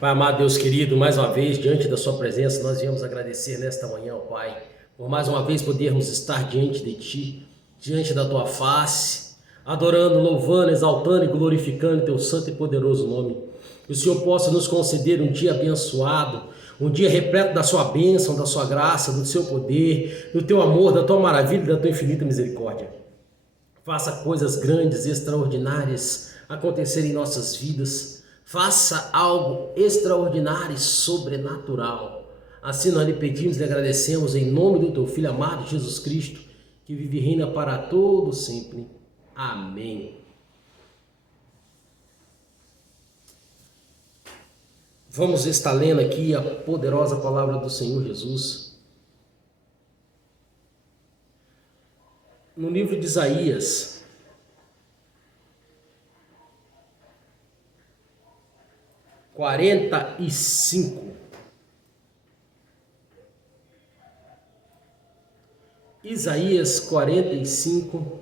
Pai amado, Deus querido, mais uma vez, diante da sua presença, nós viemos agradecer nesta manhã, ó Pai, por mais uma vez podermos estar diante de Ti, diante da Tua face, adorando, louvando, exaltando e glorificando Teu santo e poderoso nome. Que o Senhor possa nos conceder um dia abençoado, um dia repleto da Sua bênção, da Sua graça, do Seu poder, do Teu amor, da Tua maravilha e da Tua infinita misericórdia. Faça coisas grandes, extraordinárias acontecerem em nossas vidas. Faça algo extraordinário e sobrenatural. Assim nós lhe pedimos e agradecemos em nome do Teu Filho amado Jesus Cristo, que vive e reina para todo sempre. Amém. Vamos estar lendo aqui a poderosa palavra do Senhor Jesus. No livro de Isaías, Isaías 45,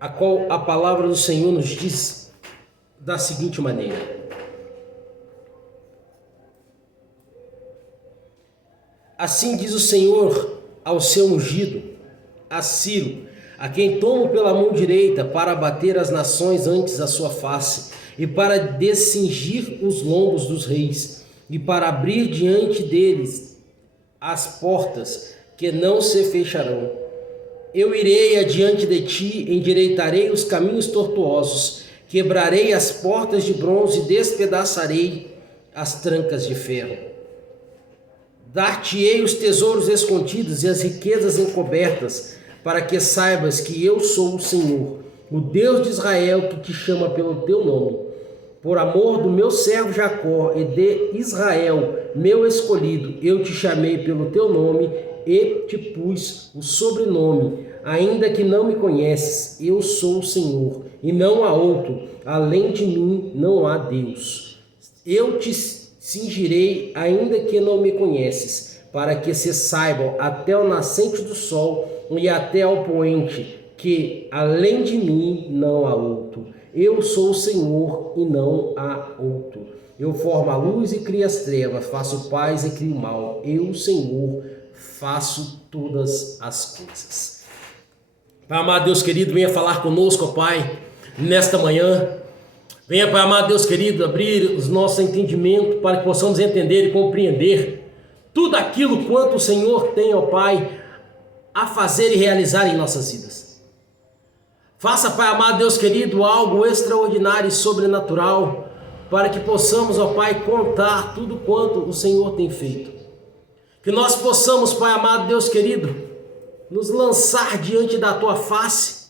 a qual a palavra do Senhor nos diz da seguinte maneira: assim diz o Senhor ao seu ungido, a Ciro, a quem tomo pela mão direita para abater as nações antes a sua face, e para descingir os lombos dos reis, e para abrir diante deles as portas que não se fecharão. Eu irei adiante de ti, endireitarei os caminhos tortuosos, quebrarei as portas de bronze e despedaçarei as trancas de ferro. Dar-te-ei os tesouros escondidos e as riquezas encobertas, para que saibas que eu sou o Senhor, o Deus de Israel, que te chama pelo teu nome. Por amor do meu servo Jacó e de Israel, meu escolhido, eu te chamei pelo teu nome e te pus o sobrenome. Ainda que não me conheces, eu sou o Senhor, e não há outro. Além de mim não há Deus. Eu te cingirei, ainda que não me conheces, para que se saibam até o nascente do sol e até ao poente, que além de mim não há outro. Eu sou o Senhor e não há outro. Eu formo a luz e crio as trevas, faço paz e crio mal. Eu, Senhor, faço todas as coisas. Pai amado, Deus querido, venha falar conosco, ó Pai, nesta manhã. Venha, Pai amado, Deus querido, abrir os nossos entendimentos para que possamos entender e compreender tudo aquilo quanto o Senhor tem, ó Pai, a fazer e realizar em nossas vidas. Faça, Pai amado, Deus querido, algo extraordinário e sobrenatural, para que possamos, ó Pai, contar tudo quanto o Senhor tem feito. Que nós possamos, Pai amado, Deus querido, nos lançar diante da Tua face,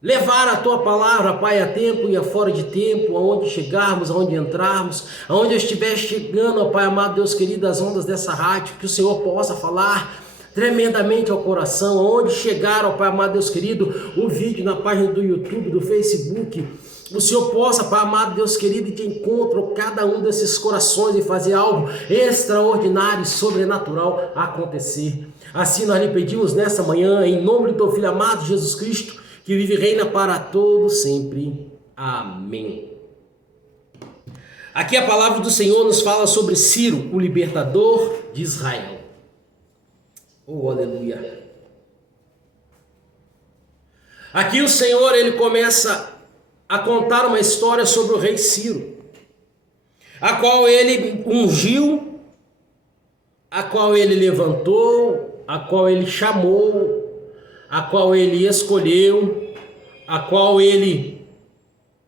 levar a Tua palavra, Pai, a tempo e a fora de tempo, aonde chegarmos, aonde entrarmos, aonde eu estiver chegando, ó Pai amado, Deus querido, as ondas dessa rádio, que o Senhor possa falar tremendamente ao coração, aonde chegar, ó Pai amado, Deus querido, o vídeo na página do YouTube, do Facebook, o Senhor possa, Pai amado, Deus querido, de encontro a cada um desses corações e fazer algo extraordinário e sobrenatural acontecer. Assim nós lhe pedimos nessa manhã, em nome do Teu Filho amado Jesus Cristo, que vive e reina para todo sempre. Amém. Aqui a palavra do Senhor nos fala sobre Ciro, o libertador de Israel. Oh, aleluia. Aqui o Senhor, ele começa a contar uma história sobre o rei Ciro, a qual ele ungiu, a qual ele levantou, a qual ele chamou, a qual ele escolheu, a qual ele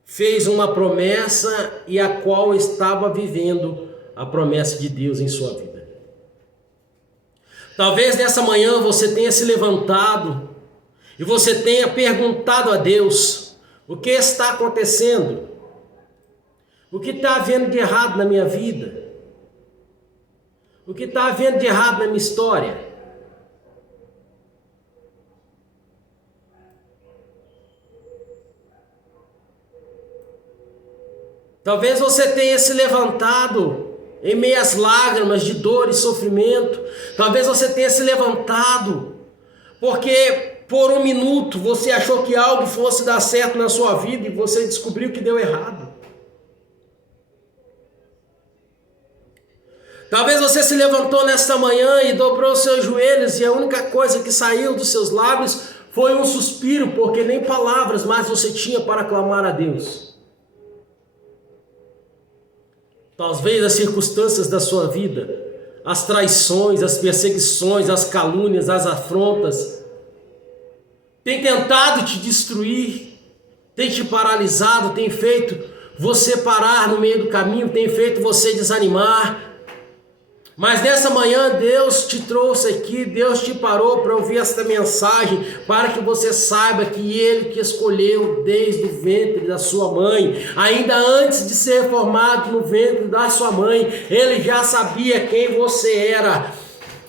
fez uma promessa e a qual estava vivendo a promessa de Deus em sua vida. Talvez nessa manhã você tenha se levantado e você tenha perguntado a Deus: o que está acontecendo? O que está havendo de errado na minha vida? O que está havendo de errado na minha história? Talvez você tenha se levantado em meio às lágrimas de dor e sofrimento. Talvez você tenha se levantado porque por um minuto você achou que algo fosse dar certo na sua vida e você descobriu que deu errado. Talvez você se levantou nesta manhã e dobrou os seus joelhos e a única coisa que saiu dos seus lábios foi um suspiro, porque nem palavras mais você tinha para clamar a Deus. Talvez as circunstâncias da sua vida, as traições, as perseguições, as calúnias, as afrontas, tem tentado te destruir, tem te paralisado, tem feito você parar no meio do caminho, tem feito você desanimar. Mas nessa manhã Deus te trouxe aqui, Deus te parou para ouvir esta mensagem, para que você saiba que Ele te escolheu desde o ventre da sua mãe, ainda antes de ser formado no ventre da sua mãe, Ele já sabia quem você era.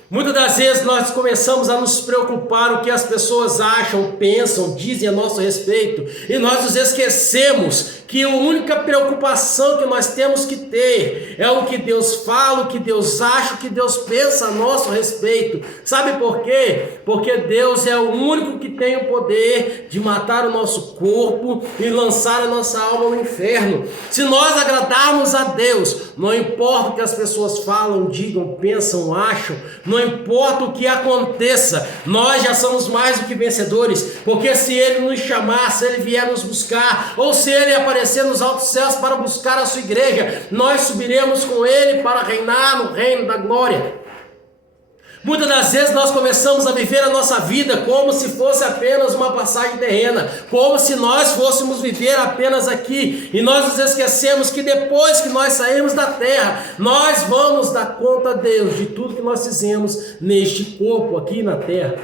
Muitas das vezes nós começamos a nos preocupar o que as pessoas acham, pensam, dizem a nosso respeito, e nós nos esquecemos que a única preocupação que nós temos que ter é o que Deus fala, o que Deus acha, o que Deus pensa a nosso respeito. Sabe por quê? Porque Deus é o único que tem o poder de matar o nosso corpo e lançar a nossa alma no inferno. Se nós agradarmos a Deus, não importa o que as pessoas falam, digam, pensam, acham, não importa o que aconteça, nós já somos mais do que vencedores, porque se Ele nos chamar, se Ele vier nos buscar, ou se Ele aparecer nos altos céus para buscar a sua igreja, nós subiremos com Ele para reinar no reino da glória. Muitas das vezes nós começamos a viver a nossa vida como se fosse apenas uma passagem terrena, como se nós fôssemos viver apenas aqui, e nós nos esquecemos que depois que nós sairmos da terra, nós vamos dar conta a Deus de tudo que nós fizemos neste corpo aqui na terra.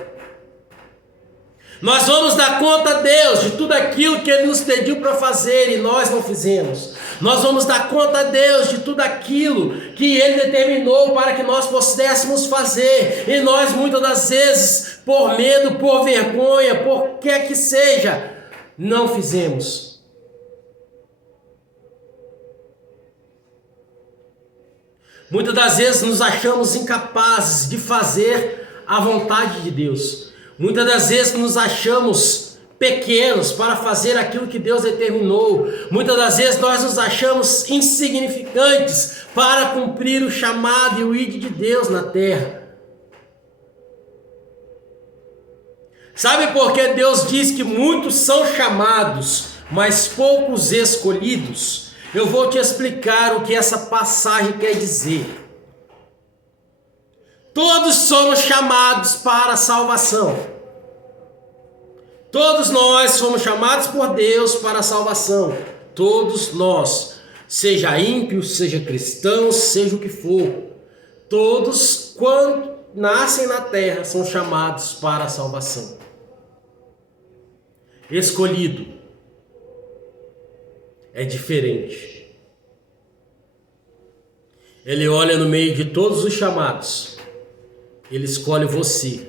Nós vamos dar conta a Deus de tudo aquilo que Ele nos pediu para fazer e nós não fizemos. Nós vamos dar conta a Deus de tudo aquilo que Ele determinou para que nós pudéssemos fazer. E nós muitas das vezes, por medo, por vergonha, por quer que seja, não fizemos. Muitas das vezes nos achamos incapazes de fazer a vontade de Deus. Muitas das vezes nos achamos pequenos para fazer aquilo que Deus determinou. Muitas das vezes nós nos achamos insignificantes para cumprir o chamado e o ID de Deus na terra. Sabe por que Deus diz que muitos são chamados, mas poucos escolhidos? Eu vou te explicar o que essa passagem quer dizer. Todos somos chamados para a salvação. Todos nós fomos chamados por Deus para a salvação. Todos nós, seja ímpio, seja cristão, seja o que for. Todos, quando nascem na terra, são chamados para a salvação. Escolhido é diferente. Ele olha no meio de todos os chamados. Ele escolhe você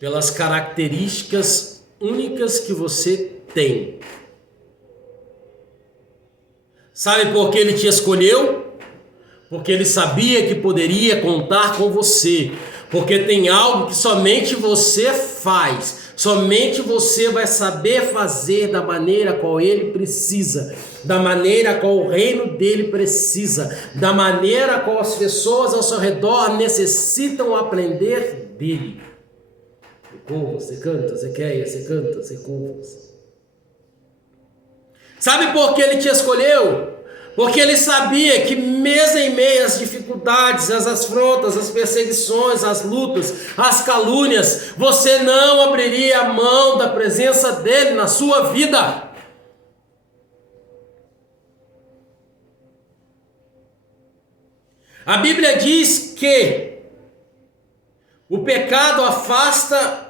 pelas características únicas que você tem. Sabe por que Ele te escolheu? Porque Ele sabia que poderia contar com você. Porque tem algo que somente você faz. Somente você vai saber fazer da maneira qual Ele precisa, da maneira qual o reino dele precisa, da maneira qual as pessoas ao seu redor necessitam aprender dele. Você canta, você quer, você canta, você curva. Sabe por que Ele te escolheu? Porque Ele sabia que mesmo em meio às dificuldades, às afrontas, às perseguições, às lutas, às calúnias, você não abriria a mão da presença dEle na sua vida. A Bíblia diz que o pecado afasta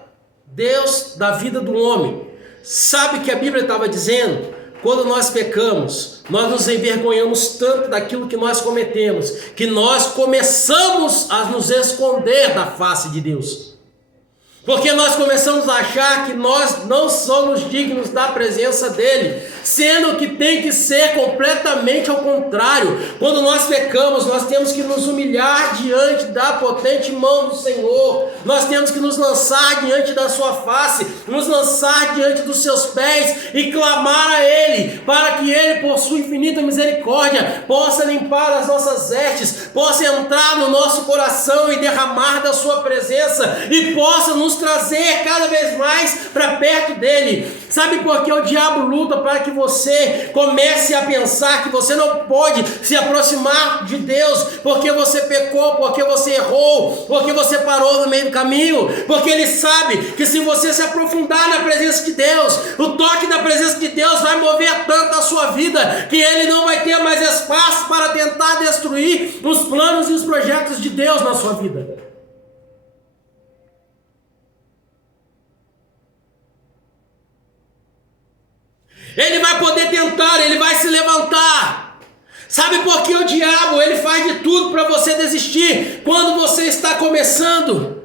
Deus da vida do homem. Sabe o que a Bíblia estava dizendo? Quando nós pecamos, nós nos envergonhamos tanto daquilo que nós cometemos, que nós começamos a nos esconder da face de Deus. Porque nós começamos a achar que nós não somos dignos da presença dele, sendo que tem que ser completamente ao contrário. Quando nós pecamos, nós temos que nos humilhar diante da potente mão do Senhor, nós temos que nos lançar diante da sua face, nos lançar diante dos seus pés e clamar a ele, para que ele, por sua infinita misericórdia, possa limpar as nossas vestes, possa entrar no nosso coração e derramar da sua presença, e possa nos trazer cada vez mais para perto dele. Sabe por que o diabo luta? Para que você comece a pensar que você não pode se aproximar de Deus, porque você pecou, porque você errou, porque você parou no meio do caminho, porque ele sabe que se você se aprofundar na presença de Deus, o toque da presença de Deus vai mover tanto a sua vida, que ele não vai ter mais espaço para tentar destruir os planos e os projetos de Deus na sua vida. Ele vai poder tentar, ele vai se levantar. Sabe por que o diabo, ele faz de tudo para você desistir quando você está começando?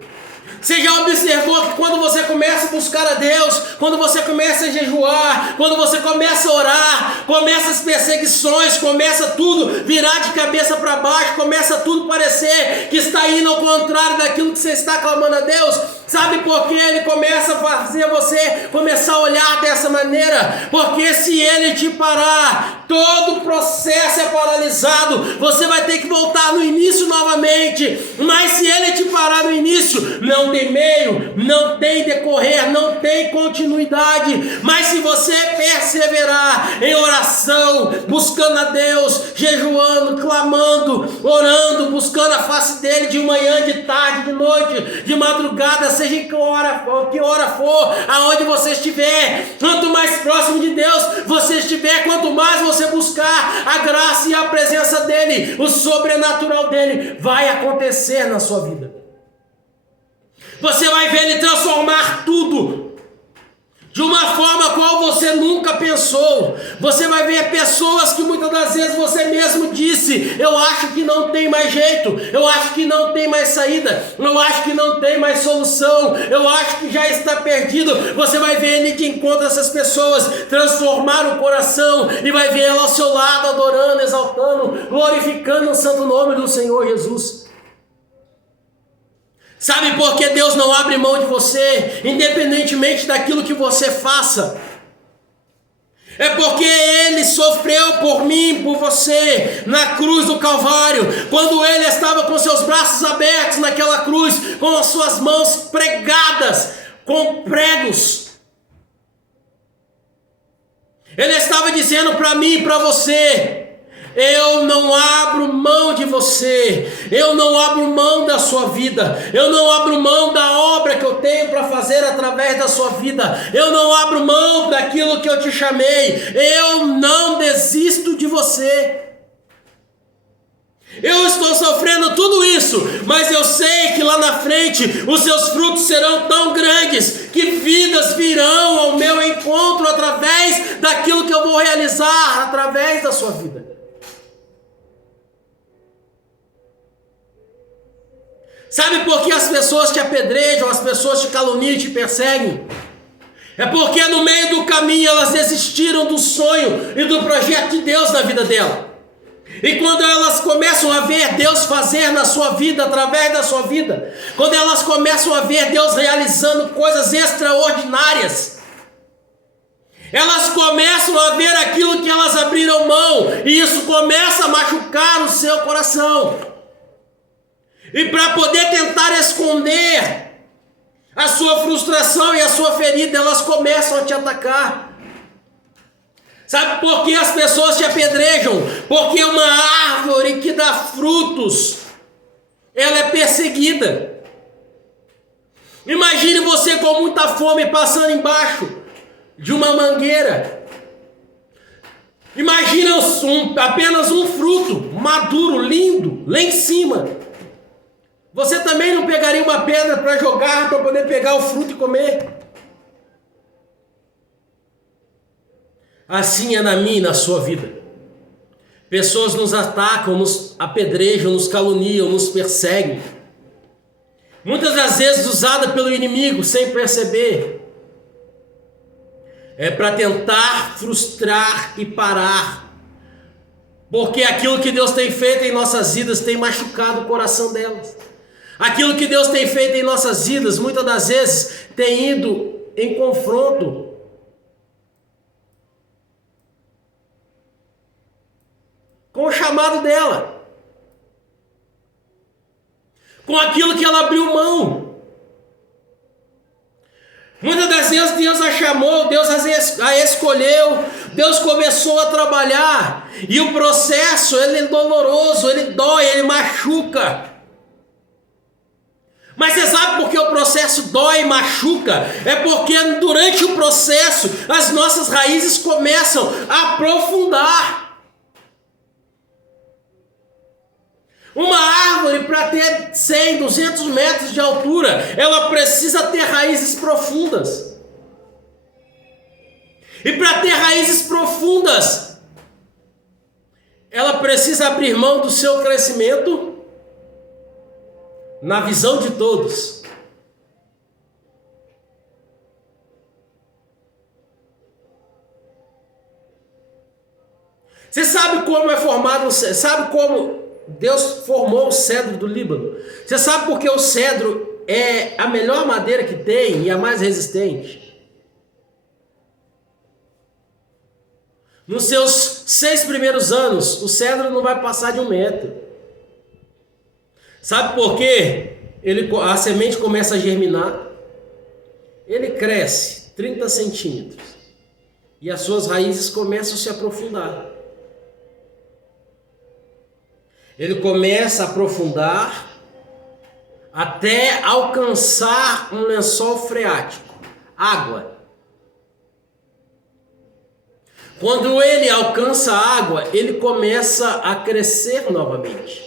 Você já observou que quando você começa a buscar a Deus, quando você começa a jejuar, quando você começa a orar, começa as perseguições, começa tudo virar de cabeça para baixo, começa tudo parecer que está indo ao contrário daquilo que você está clamando a Deus? Sabe por que ele começa a fazer você começar a olhar dessa maneira? Porque se ele te parar, todo o processo é paralisado, você vai ter que voltar no início novamente. Mas se ele te parar no início, não tem meio, não tem decorrer, não tem continuidade. Mas se você perseverar em oração, buscando a Deus, jejuando, clamando, orando, buscando a face dele de manhã, de tarde, de noite, de madrugada, seja em que hora for, aonde você estiver, quanto mais próximo de Deus você estiver, quanto mais você buscar a graça e a presença dele, o sobrenatural dele vai acontecer na sua vida. Você vai ver ele transformar tudo de uma forma qual você nunca pensou. Você vai ver pessoas que muitas das vezes você mesmo disse: eu acho que não tem mais jeito, eu acho que não tem mais saída, eu acho que não tem mais solução, eu acho que já está perdido. Você vai ver ele de encontro a essas pessoas, transformar o coração, e vai ver ela ao seu lado adorando, exaltando, glorificando o santo nome do Senhor Jesus. Sabe por que Deus não abre mão de você, independentemente daquilo que você faça? É porque Ele sofreu por mim, por você, na cruz do Calvário, quando Ele estava com seus braços abertos naquela cruz, com as suas mãos pregadas com pregos. Ele estava dizendo para mim e para você: eu não abro mão de você, eu não abro mão da sua vida, eu não abro mão da obra que eu tenho para fazer através da sua vida, eu não abro mão daquilo que eu te chamei, eu não desisto de você. Eu estou sofrendo tudo isso, mas eu sei que lá na frente os seus frutos serão tão grandes que vidas virão ao meu encontro através daquilo que eu vou realizar através da sua vida. Sabe por que as pessoas te apedrejam, as pessoas te caluniam e te perseguem? É porque no meio do caminho elas desistiram do sonho e do projeto de Deus na vida dela. E quando elas começam a ver Deus fazer na sua vida, através da sua vida, quando elas começam a ver Deus realizando coisas extraordinárias, elas começam a ver aquilo que elas abriram mão, e isso começa a machucar o seu coração. E para poder tentar esconder a sua frustração e a sua ferida, elas começam a te atacar. Sabe por que as pessoas te apedrejam? Porque uma árvore que dá frutos, ela é perseguida. Imagine você com muita fome passando embaixo de uma mangueira. Imagina apenas um fruto maduro, lindo, lá em cima. Você também não pegaria uma pedra para jogar, para poder pegar o fruto e comer? Assim é na minha e na sua vida. Pessoas nos atacam, nos apedrejam, nos caluniam, nos perseguem. muitas das vezes usada pelo inimigo sem perceber, é para tentar frustrar e parar, porque aquilo que Deus tem feito em nossas vidas tem machucado o coração delas. Aquilo que Deus tem feito em nossas vidas, muitas das vezes, tem ido em confronto com o chamado dela, com aquilo que ela abriu mão. Muitas das vezes Deus a chamou, Deus a escolheu, Deus começou a trabalhar, e o processo ele é doloroso, ele dói, ele machuca. Mas você sabe por que o processo dói e machuca? É porque durante o processo as nossas raízes começam a aprofundar. Uma árvore, para ter 100, 200 metros de altura, ela precisa ter raízes profundas. E para ter raízes profundas, ela precisa abrir mão do seu crescimento na visão de todos. Você sabe como é formado, sabe como Deus formou o cedro do Líbano? Você sabe por que o cedro é a melhor madeira que tem e a mais resistente? Nos seus 6 primeiros anos, o cedro não vai passar de 1 metro. Sabe por quê? A semente começa a germinar, ele cresce 30 centímetros e as suas raízes começam a se aprofundar. Ele começa a aprofundar até alcançar um lençol freático, água. Quando ele alcança a água, ele começa a crescer novamente.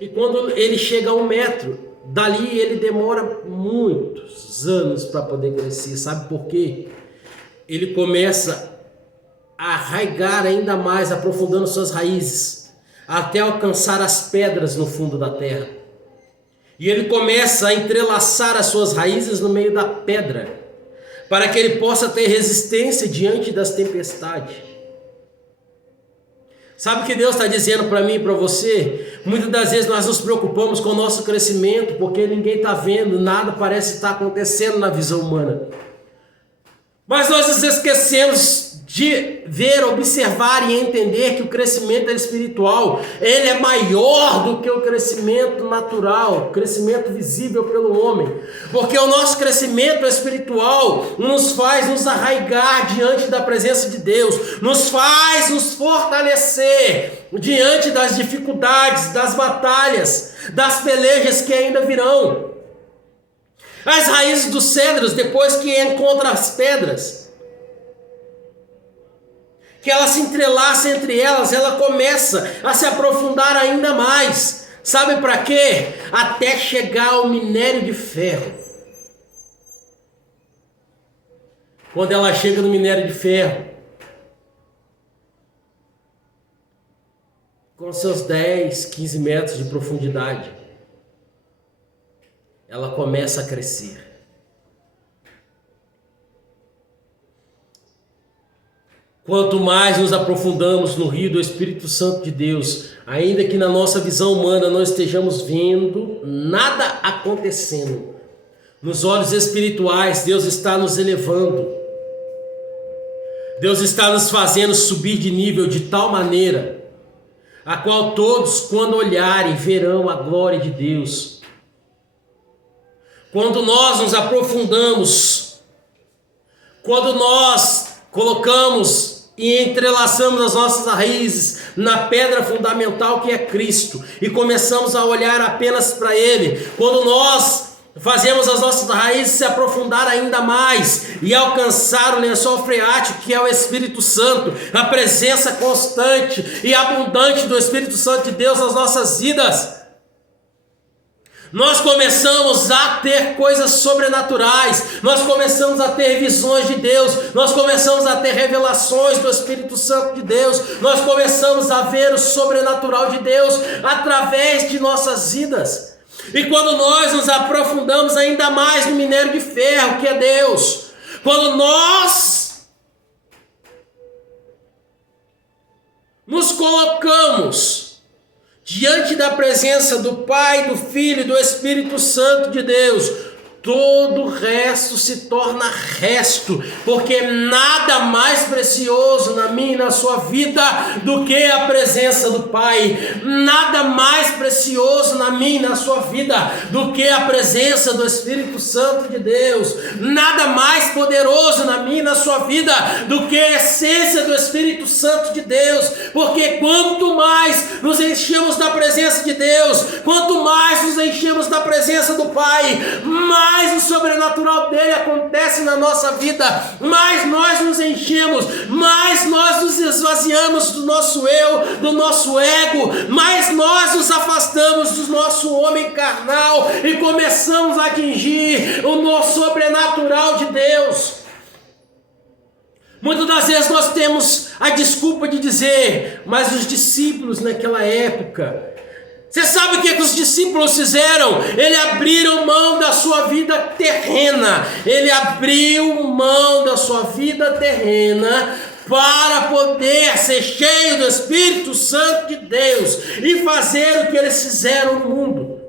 E quando ele chega a 1 metro, dali ele demora muitos anos para poder crescer. Sabe por quê? Ele começa a arraigar ainda mais, aprofundando suas raízes, até alcançar as pedras no fundo da terra. E ele começa a entrelaçar as suas raízes no meio da pedra, para que ele possa ter resistência diante das tempestades. Sabe o que Deus está dizendo para mim e para você? Muitas das vezes nós nos preocupamos com o nosso crescimento, porque ninguém está vendo, nada parece estar acontecendo na visão humana. Mas nós nos esquecemos de ver, observar e entender que o crescimento espiritual, ele é maior do que o crescimento natural, o crescimento visível pelo homem. Porque o nosso crescimento espiritual nos faz nos arraigar diante da presença de Deus, nos faz nos fortalecer diante das dificuldades, das batalhas, das pelejas que ainda virão. As raízes dos cedros, depois que encontram as pedras, que ela se entrelaça entre elas, ela começa a se aprofundar ainda mais. Sabe para quê? Até chegar ao minério de ferro. Quando ela chega no minério de ferro, com seus 10, 15 metros de profundidade, ela começa a crescer. Quanto mais nos aprofundamos no rio do Espírito Santo de Deus, ainda que na nossa visão humana não estejamos vendo nada acontecendo, nos olhos espirituais Deus está nos elevando. Deus está nos fazendo subir de nível de tal maneira, a qual todos, quando olharem, verão a glória de Deus. Quando nós nos aprofundamos, quando nós colocamos e entrelaçamos as nossas raízes na pedra fundamental que é Cristo e começamos a olhar apenas para Ele, quando nós fazemos as nossas raízes se aprofundar ainda mais e alcançar o lençol freático que é o Espírito Santo, a presença constante e abundante do Espírito Santo de Deus nas nossas vidas, nós começamos a ter coisas sobrenaturais, nós começamos a ter visões de Deus, nós começamos a ter revelações do Espírito Santo de Deus, nós começamos a ver o sobrenatural de Deus através de nossas vidas. E quando nós nos aprofundamos ainda mais no minério de ferro, que é Deus, quando nós nos colocamos diante da presença do Pai, do Filho e do Espírito Santo de Deus, todo o resto se torna resto, porque nada mais precioso na minha e na sua vida do que a presença do Pai, nada mais precioso na minha e na sua vida do que a presença do Espírito Santo de Deus, nada mais poderoso na minha e na sua vida do que a essência do Espírito Santo de Deus, porque quanto mais nos enchemos da presença de Deus, quanto mais nos enchemos da presença do Pai, mais o sobrenatural dele acontece na nossa vida, mais nós nos enchemos, mais nós nos esvaziamos do nosso eu, do nosso ego, mais nós nos afastamos do nosso homem carnal e começamos a atingir o nosso sobrenatural de Deus. Muitas das vezes nós temos a desculpa de dizer, mas os discípulos naquela época, você sabe o que os discípulos fizeram? Eles abriram mão da sua vida terrena. Ele abriu mão da sua vida terrena para poder ser cheio do Espírito Santo de Deus e fazer o que eles fizeram no mundo.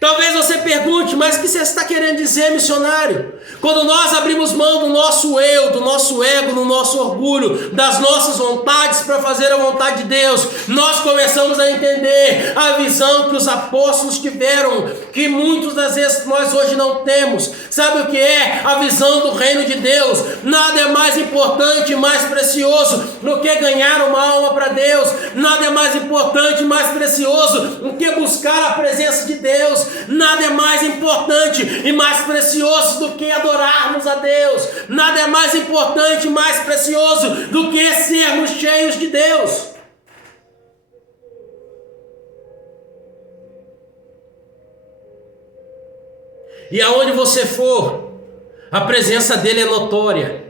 Talvez você pergunte, mas o que você está querendo dizer, missionário? Quando nós abrimos mão do nosso eu, do nosso ego, do nosso orgulho, das nossas vontades para fazer a vontade de Deus, nós começamos a entender a visão que os apóstolos tiveram, que muitas das vezes nós hoje não temos. Sabe o que é a visão do reino de Deus? Nada é mais importante e mais precioso do que ganhar uma alma para Deus. Nada é mais importante e mais precioso do que buscar a presença de Deus. Nada é mais importante e mais precioso do que adorarmos a Deus. Nada é mais importante e mais precioso do que sermos cheios de Deus. E aonde você for, a presença dele é notória.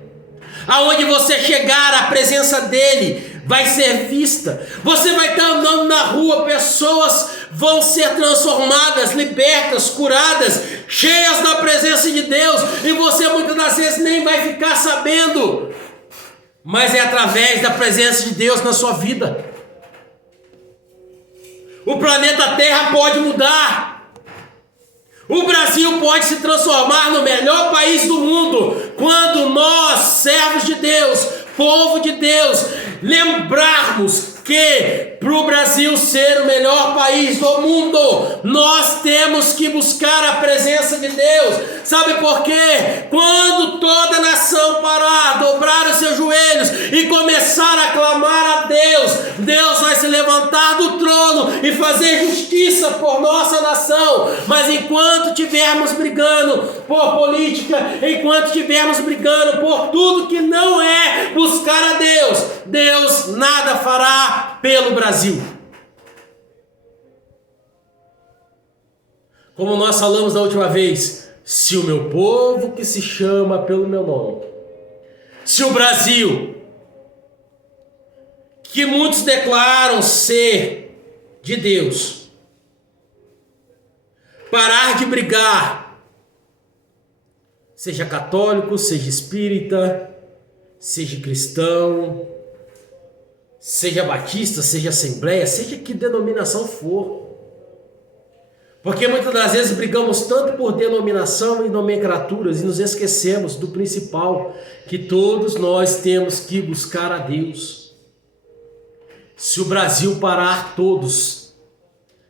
Aonde você chegar, a presença dele vai ser vista. Você vai estar andando na rua, pessoas vão ser transformadas, libertas, curadas, cheias da presença de Deus, e você muitas das vezes nem vai ficar sabendo, mas é através da presença de Deus na sua vida. O planeta Terra pode mudar. O Brasil pode se transformar no melhor país do mundo quando nós, servos de Deus, povo de Deus, lembrarmos que para o Brasil ser o melhor país do mundo, nós temos que buscar a presença de Deus. Sabe por quê? Quando toda nação parar, dobrar os seus joelhos e começar a clamar a Deus, Deus vai se levantar do trono e fazer justiça por nossa nação. Mas enquanto estivermos brigando por política, enquanto estivermos brigando por tudo que não é buscar a Deus, Deus nada fará pelo Brasil. Como nós falamos da última vez, se o meu povo que se chama pelo meu nome, se o Brasil, que muitos declaram ser de Deus, parar de brigar, seja católico, seja espírita, seja cristão, seja batista, seja assembleia, seja que denominação for. Porque muitas das vezes brigamos tanto por denominação e nomenclaturas e nos esquecemos do principal, que todos nós temos que buscar a Deus. Se o Brasil parar todos,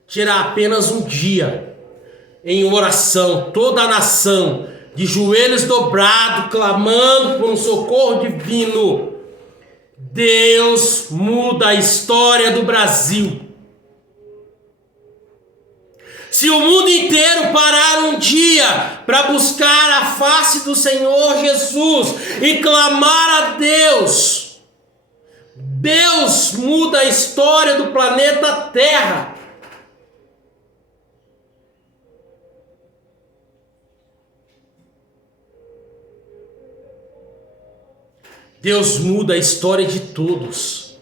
tirar apenas um dia em oração, toda a nação, de joelhos dobrados, clamando por um socorro divino, Deus muda a história do Brasil. Se o mundo inteiro parar um dia para buscar a face do Senhor Jesus e clamar a Deus, Deus muda a história do planeta Terra. Deus muda a história de todos.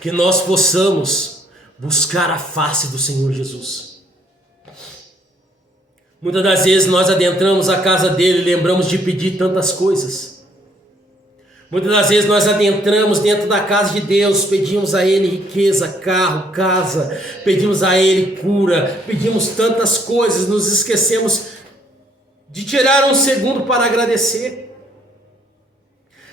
que nós possamos buscar a face do Senhor Jesus. Muitas das vezes nós adentramos a casa dele e lembramos de pedir tantas coisas. Muitas das vezes nós adentramos dentro da casa de Deus, pedimos a Ele riqueza, carro, casa, pedimos a Ele cura, pedimos tantas coisas, nos esquecemos de tirar um segundo para agradecer.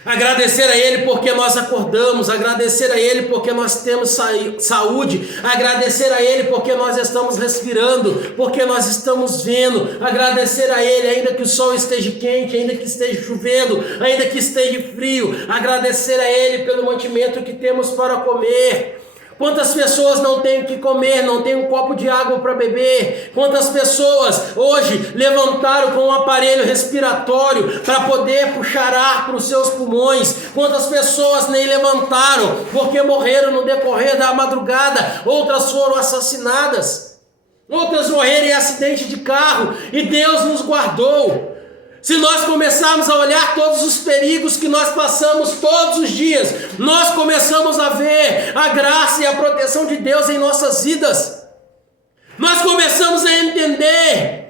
Agradecer a Ele porque nós acordamos, agradecer a Ele porque nós temos saúde, agradecer a Ele porque nós estamos respirando, porque nós estamos vendo, agradecer a Ele ainda que o sol esteja quente, ainda que esteja chovendo, ainda que esteja frio, agradecer a Ele pelo mantimento que temos para comer. Quantas pessoas não têm o que comer, não têm um copo de água para beber? Quantas pessoas hoje levantaram com um aparelho respiratório para poder puxar ar para os seus pulmões? Quantas pessoas nem levantaram porque morreram no decorrer da madrugada? Outras foram assassinadas, outras morreram em acidente de carro e Deus nos guardou. Se nós começarmos a olhar todos os perigos que nós passamos todos os dias, nós começamos a ver a graça e a proteção de Deus em nossas vidas. Nós começamos a entender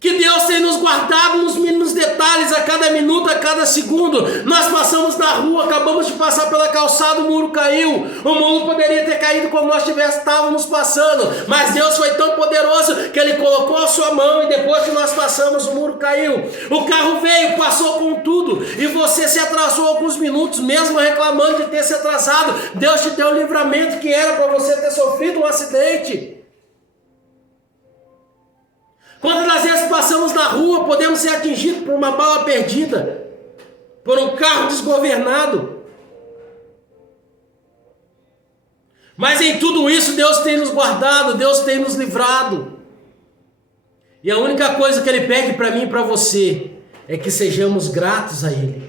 que Deus tem nos guardado nos mínimos detalhes, a cada minuto, a cada segundo. Nós passamos na rua, acabamos de passar pela calçada, o muro caiu. O muro poderia ter caído quando nós estávamos passando, mas Deus foi tão poderoso que Ele colocou a sua mão e depois que nós passamos, o muro caiu. O carro veio, passou com tudo e você se atrasou alguns minutos, mesmo reclamando de ter se atrasado. Deus te deu o livramento que era para você ter sofrido um acidente. Quantas vezes passamos na rua, podemos ser atingidos por uma bala perdida, por um carro desgovernado. Mas em tudo isso Deus tem nos guardado, Deus tem nos livrado. E a única coisa que Ele pede para mim e para você é que sejamos gratos a Ele.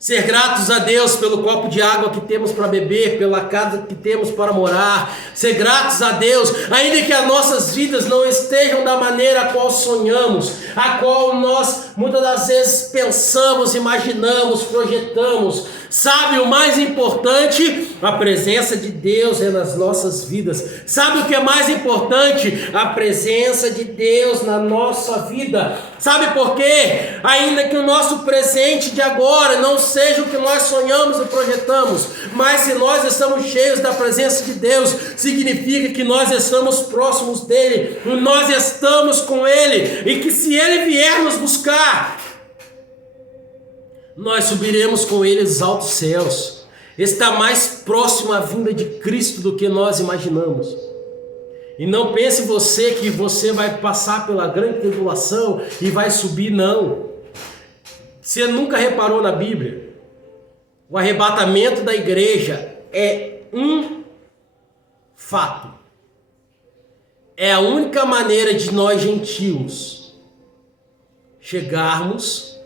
Ser gratos a Deus pelo copo de água que temos para beber, pela casa que temos para morar. Ser gratos a Deus, ainda que as nossas vidas não estejam da maneira a qual sonhamos, a qual nós muitas das vezes pensamos, imaginamos, projetamos. Sabe o mais importante? A presença de Deus é nas nossas vidas. Sabe o que é mais importante? A presença de Deus na nossa vida. Sabe por quê? Ainda que o nosso presente de agora não seja o que nós sonhamos e projetamos, mas se nós estamos cheios da presença de Deus, significa que nós estamos próximos dEle, nós estamos com Ele, e que se Ele vier nos buscar, nós subiremos com Ele aos altos céus. Está mais próximo à vinda de Cristo do que nós imaginamos. E não pense você que você vai passar pela grande tribulação e vai subir, não. Você nunca reparou na Bíblia? O arrebatamento da igreja é um fato. É a única maneira de nós gentios chegarmos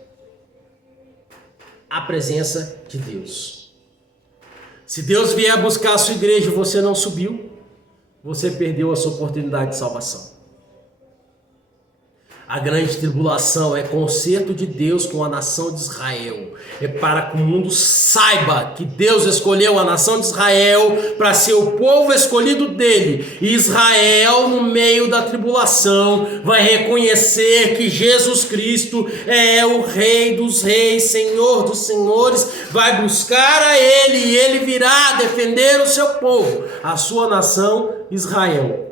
à presença de Deus. Se Deus vier buscar a sua igreja e você não subiu, você perdeu a sua oportunidade de salvação. A grande tribulação é concerto de Deus com a nação de Israel. É para que o mundo saiba que Deus escolheu a nação de Israel para ser o povo escolhido dele. E Israel, no meio da tribulação, vai reconhecer que Jesus Cristo é o Rei dos Reis, Senhor dos Senhores. Vai buscar a Ele e Ele virá defender o seu povo, a sua nação Israel.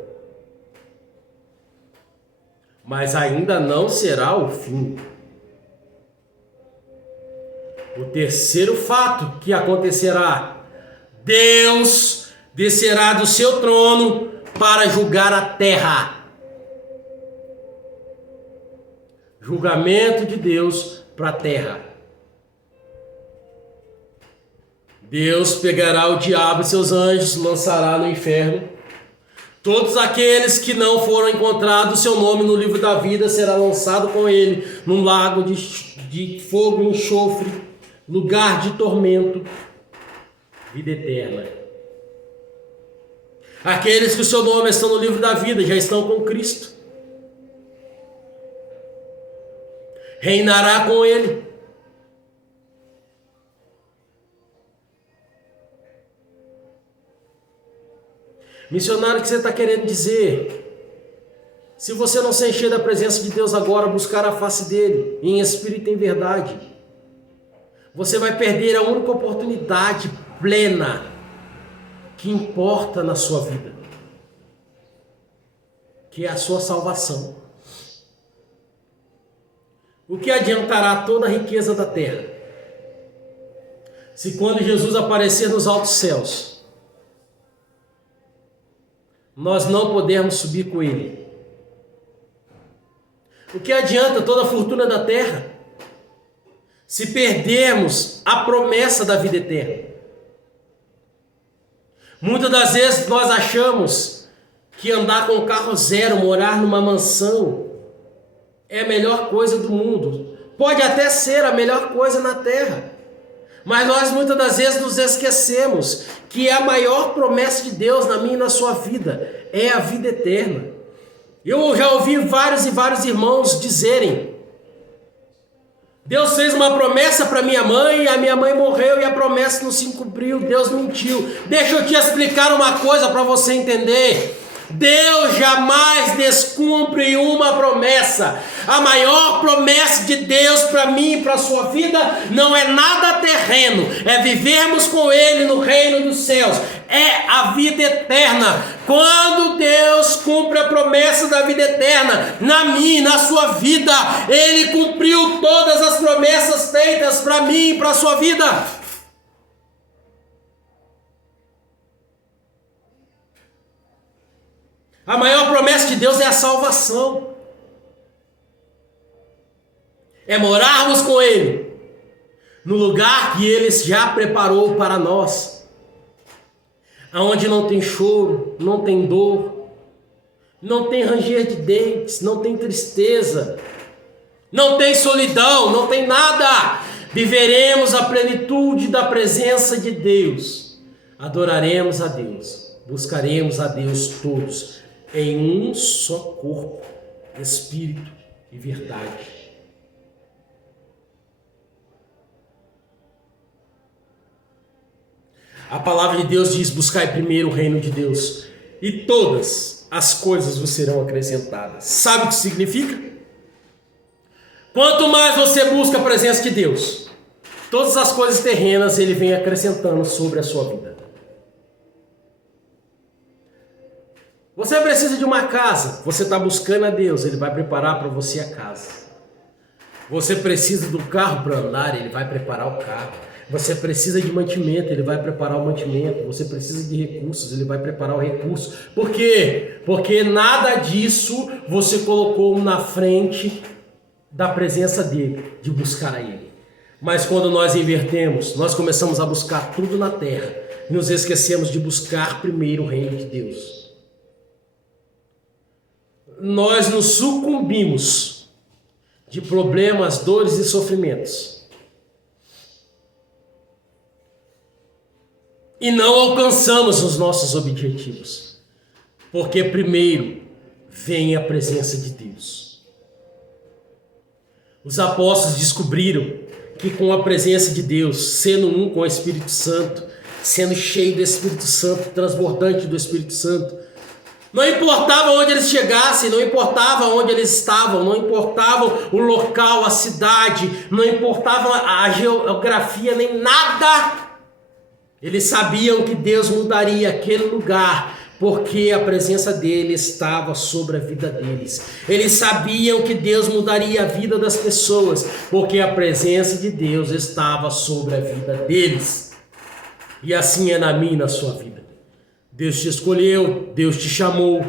Mas ainda não será o fim. O terceiro fato que acontecerá: Deus descerá do seu trono para julgar a terra. Julgamento de Deus para a terra. Deus pegará o diabo e seus anjos, lançará no inferno. Todos aqueles que não foram encontrados, seu nome no livro da vida será lançado com ele num lago de fogo e enxofre, lugar de tormento, vida eterna. Aqueles que o seu nome está no livro da vida já estão com Cristo. Reinará com ele. Missionário, o que você está querendo dizer? Se você não se encher da presença de Deus agora, buscar a face dele, em espírito e em verdade, você vai perder a única oportunidade plena que importa na sua vida, que é a sua salvação. O que adiantará toda a riqueza da terra, se quando Jesus aparecer nos altos céus, nós não pudermos subir com ele? O que adianta toda a fortuna da terra, se perdermos a promessa da vida eterna? Muitas das vezes nós achamos que andar com um carro zero, morar numa mansão, é a melhor coisa do mundo. Pode até ser a melhor coisa na terra, mas nós muitas das vezes nos esquecemos que a maior promessa de Deus na minha e na sua vida é a vida eterna. Eu já ouvi vários e vários irmãos dizerem: Deus fez uma promessa para minha mãe, a minha mãe morreu e a promessa não se cumpriu, Deus mentiu. Deixa eu te explicar uma coisa para você entender. Deus jamais descumpre uma promessa. A maior promessa de Deus para mim e para a sua vida não é nada terreno, é vivermos com Ele no reino dos céus, é a vida eterna. Quando Deus cumpre a promessa da vida eterna na minha e na sua vida, Ele cumpriu todas as promessas feitas para mim e para a sua vida. A maior promessa de Deus é a salvação. É morarmos com Ele no lugar que Ele já preparou para nós, aonde não tem choro, não tem dor, não tem ranger de dentes, não tem tristeza, não tem solidão, não tem nada. Viveremos a plenitude da presença de Deus, adoraremos a Deus, buscaremos a Deus todos em um só corpo, espírito e verdade. A palavra de Deus diz: buscai primeiro o reino de Deus e todas as coisas vos serão acrescentadas. Sabe o que significa? Quanto mais você busca a presença de Deus, todas as coisas terrenas Ele vem acrescentando sobre a sua vida. Você precisa de uma casa, você está buscando a Deus, Ele vai preparar para você a casa. Você precisa do carro para andar, Ele vai preparar o carro. Você precisa de mantimento, Ele vai preparar o mantimento. Você precisa de recursos, Ele vai preparar o recurso. Por quê? Porque nada disso você colocou na frente da presença dEle, de buscar a Ele. Mas quando nós invertemos, nós começamos a buscar tudo na terra, e nos esquecemos de buscar primeiro o reino de Deus. Nós nos sucumbimos de problemas, dores e sofrimentos e não alcançamos os nossos objetivos, porque primeiro vem a presença de Deus. Os apóstolos descobriram que com a presença de Deus, sendo um com o Espírito Santo, sendo cheio do Espírito Santo, transbordante do Espírito Santo, não importava onde eles chegassem, não importava onde eles estavam, não importava o local, a cidade, não importava a geografia, nem nada. Eles sabiam que Deus mudaria aquele lugar, porque a presença dele estava sobre a vida deles. Eles sabiam que Deus mudaria a vida das pessoas, porque a presença de Deus estava sobre a vida deles. E assim é na minha e na sua vida. Deus te escolheu, Deus te chamou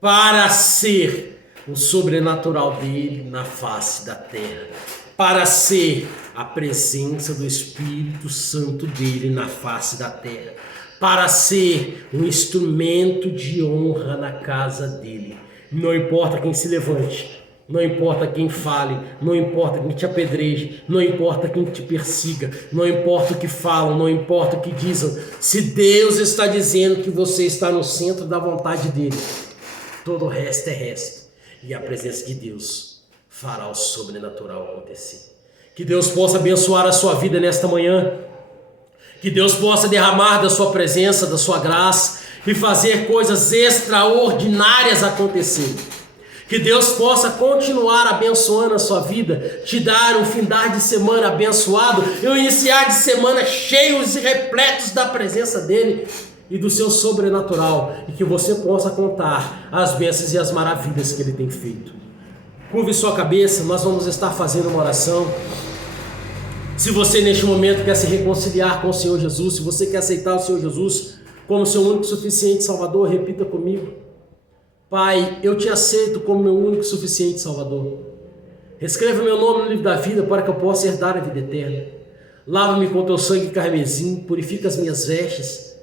para ser o sobrenatural dele na face da terra, para ser a presença do Espírito Santo dele na face da terra, para ser um instrumento de honra na casa dele. Não importa quem se levante, não importa quem fale, não importa quem te apedreje, não importa quem te persiga, não importa o que falam, não importa o que dizem. Se Deus está dizendo que você está no centro da vontade dele, todo o resto é resto. E a presença de Deus fará o sobrenatural acontecer. Que Deus possa abençoar a sua vida nesta manhã. Que Deus possa derramar da sua presença, da sua graça. e fazer coisas extraordinárias acontecerem. Que Deus possa continuar abençoando a sua vida, te dar um findar de semana abençoado e um iniciar de semana cheios e repletos da presença dele e do seu sobrenatural, e que você possa contar as bênçãos e as maravilhas que ele tem feito. Curve sua cabeça, nós vamos estar fazendo uma oração. Se você neste momento quer se reconciliar com o Senhor Jesus, se você quer aceitar o Senhor Jesus como seu único e suficiente Salvador, repita comigo. Pai, eu te aceito como meu único e suficiente Salvador. Escreva meu nome no livro da vida para que eu possa herdar a vida eterna. Lava-me com teu sangue carmesim, purifica as minhas vestes,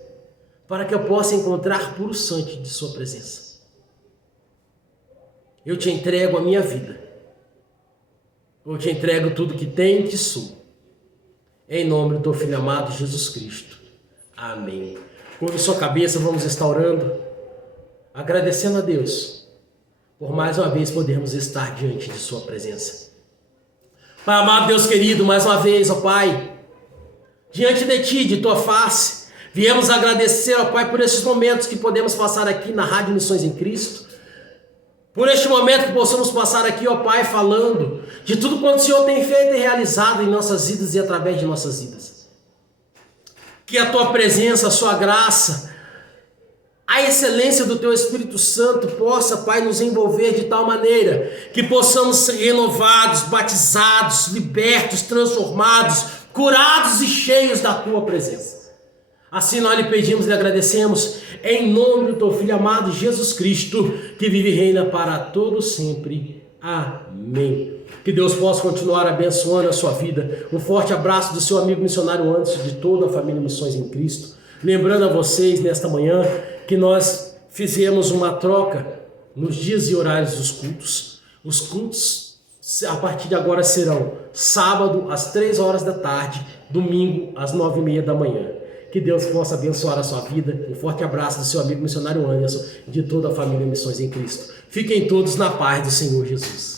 para que eu possa encontrar puro sangue de sua presença. Eu te entrego a minha vida. Eu te entrego tudo que tenho e que sou. Em nome do teu Filho amado Jesus Cristo. Amém. Curve sua cabeça, vamos estar orando, agradecendo a Deus por mais uma vez podermos estar diante de sua presença. Pai amado, Deus querido, mais uma vez, ó Pai, diante de ti, de tua face, viemos agradecer, ó Pai, por esses momentos que podemos passar aqui na Rádio Missões em Cristo, por este momento que possamos passar aqui, ó Pai, falando de tudo quanto o Senhor tem feito e realizado em nossas vidas e através de nossas vidas. Que a tua presença, a sua graça, a excelência do teu Espírito Santo possa, Pai, nos envolver de tal maneira que possamos ser renovados, batizados, libertos, transformados, curados e cheios da tua presença. Assim nós lhe pedimos e agradecemos em nome do teu Filho amado Jesus Cristo, que vive e reina para todo sempre. Amém. Que Deus possa continuar abençoando a sua vida. Um forte abraço do seu amigo missionário Anderson, de toda a família Missões em Cristo. Lembrando a vocês nesta manhã que nós fizemos uma troca nos dias e horários dos cultos. Os cultos a partir de agora serão sábado às 3 horas da tarde, domingo às 9h30 da manhã. Que Deus possa abençoar a sua vida. Um forte abraço do seu amigo missionário Anderson e de toda a família Missões em Cristo. Fiquem todos na paz do Senhor Jesus.